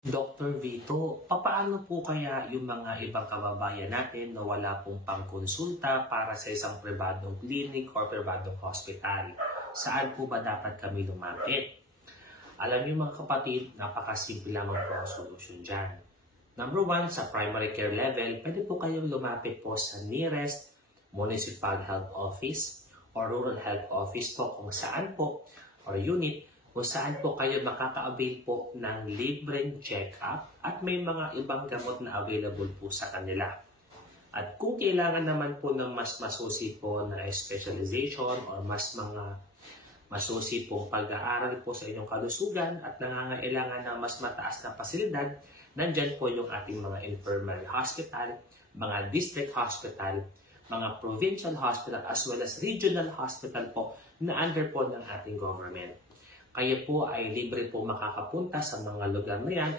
Dr. Vito, papaano po kaya yung mga ibang kababayan natin na wala pong pangkonsulta para sa isang pribadong clinic or pribadong hospital? Saan po ba dapat kami lumapit? Alam niyo mga kapatid, napakasimple lamang po ang solusyon dyan. Number one, sa primary care level, pwede po kayong lumapit po sa nearest municipal health office or rural health office po kung saan po or unit kung saan po kayo makaka-avail po ng libreng check-up at may mga ibang gamot na available po sa kanila. At kung kailangan naman po ng mas masusi po na specialization or mas mga masusi po pag-aaral po sa inyong kalusugan at nangangailangan ng mas mataas na pasilidad, nandyan po yung ating mga infirmary hospital, mga district hospital, mga provincial hospital as well as regional hospital po na under po ng ating government. Kayo po ay libre po makakapunta sa mga lugar na yan